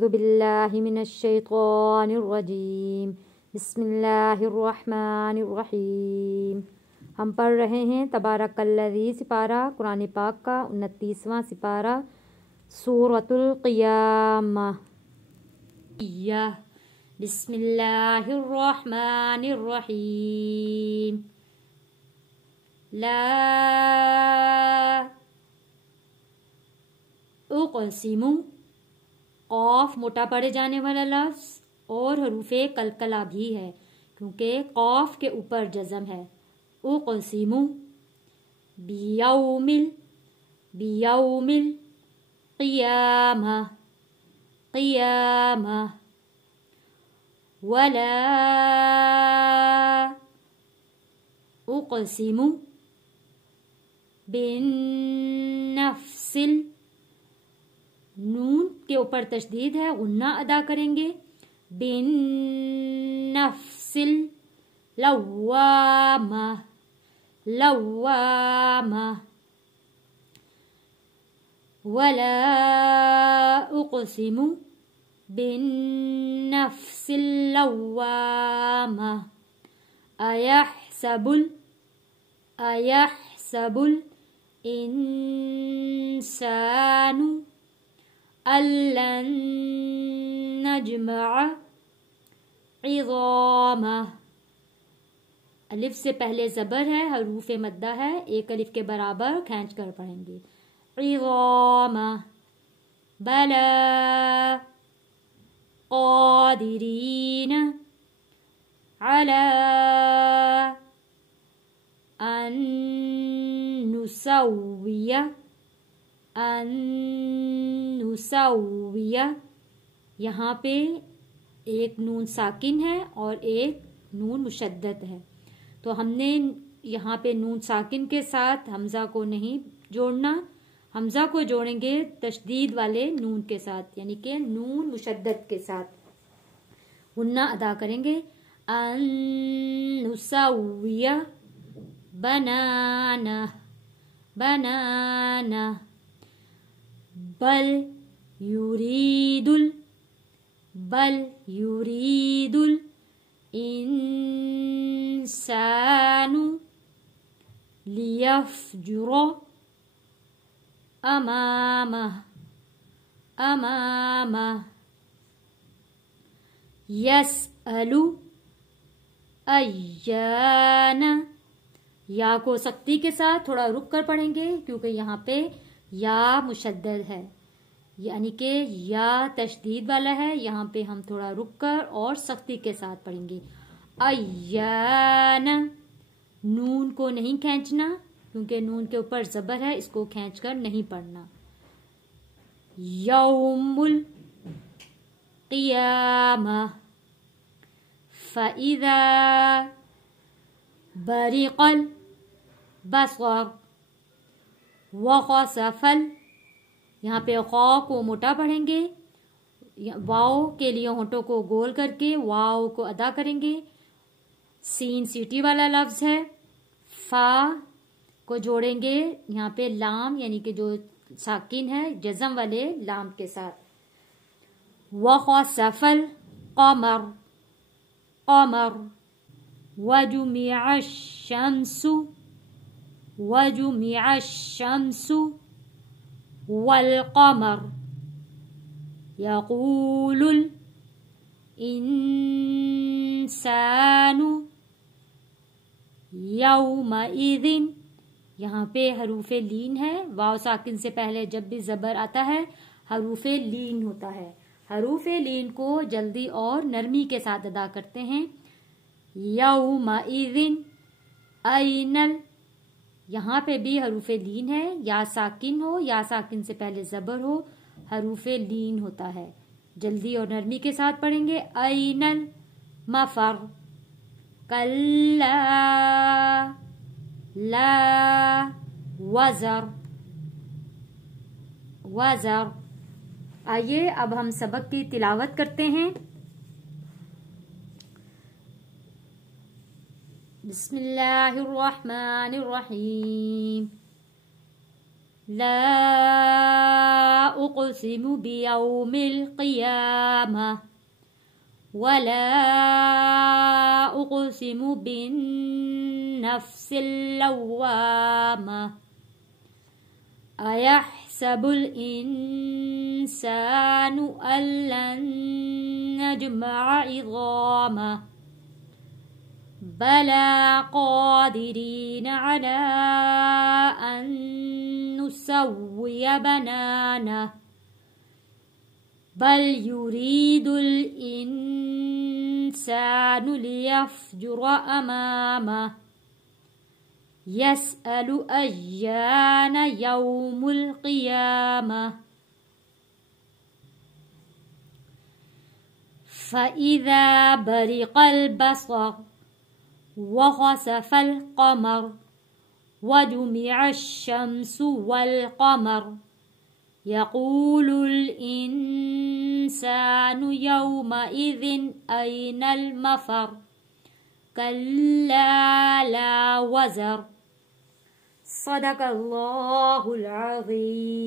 أعوذ بالله من الشيطان الرجيم بسم الله الرحمن الرحیم۔ ہم پڑھ رہے ہیں تبارکالذی سپارہ قرآن پاک کا 29واں سپارہ سورۃ القیامہ۔ بسم اللہ الرحمن الرحیم۔ لا اقسم، قاف موٹا پڑے جانے والا لفظ اور حروف قلقلہ بھی ہے کیونکہ قاف کے اوپر جزم ہے۔ اقسم بیوم القیامہ قیامہ۔ ولا اقسم بالنفس، نون کے اوپر تشدید ہے، غنہ ادا کریں گے۔ بالنفس اللوامہ لوامہ۔ ولا اقسم بالنفس اللوامہ۔ ایحسب الانسان أَلَّن نَجْمَعَ عِظَامَهُ، الف سے پہلے زبر ہے، حروف مدہ ہے، ایک الف کے برابر کھینچ کر پڑھیں گے۔ عِظَامَهُ بَلَى قَادِرِينَ عَلَى أَن نسویہ، یہاں پہ ایک نون ساکن ہے اور ایک نون مشدد ہے، تو ہم نے یہاں پہ نون ساکن کے ساتھ حمزہ کو نہیں جوڑنا، حمزہ کو جوڑیں گے تشدید والے نون کے ساتھ، یعنی کہ نون مشدد کے ساتھ غنہ ادا کریں گے۔ ان نسویہ بنانا بنانا۔ بل یرید الانسان لیفجر امامہ۔ یسأل ایان، یا کو سختی کے ساتھ تھوڑا رک کر پڑھیں گے کیونکہ یہاں پہ یا مشدد ہے، یعنی کہ یا تشدید والا ہے، یہاں پہ ہم تھوڑا رک کر اور سختی کے ساتھ پڑھیں گے۔ ایان، نون کو نہیں کھینچنا کیونکہ نون کے اوپر زبر ہے، اس کو کھینچ کر نہیں پڑھنا۔ یوم القیامہ فَإِذَا بَرِقَ البصر وَخَسَفَ، یہاں پہ خا کو موٹا پڑھیں گے، واو کے لیے ہونٹوں کو گول کر کے واو کو ادا کریں گے۔ سین سیٹی والا لفظ ہے، فا کو جوڑیں گے یہاں پہ لام یعنی کہ جو ساکن ہے جزم والے لام کے ساتھ۔ وَخَسَفَ الْقَمَرُ قمر۔ وَجُمِعَ الشَّمْسُ وَالْقَمَرُ يَقُولُ الْإِنسَانُ يَوْمَئِذٍ، یہاں پہ حروف لین ہے، واو ساکن سے پہلے جب بھی زبر آتا ہے حروف لین ہوتا ہے، حروف لین کو جلدی اور نرمی کے ساتھ ادا کرتے ہیں۔ یومئذ اینل، یہاں پہ بھی حروف لین ہے، یا ساکن ہو یا ساکن سے پہلے زبر ہو حروف لین ہوتا ہے، جلدی اور نرمی کے ساتھ پڑھیں گے۔ اینل مفر کلا لا وزر وزر۔ آئیے اب ہم سبق کی تلاوت کرتے ہیں۔ بسم اللہ الرحمن الرحیم۔ لا أقسم بيوم القيامة ولا أقسم بالنفس اللوامة أيحسب الإنسان أن لن نجمع عظامه بلى قادرين على أن نسوي بنانه بل يريد الإنسان ليفجر أمامه يسأل أيان يوم القيامة فإذا برق البصر وخسف القمر وجمع الشمس والقمر يقول الإنسان يومئذ أين المفر كلا لا وزر صدق الله العظيم.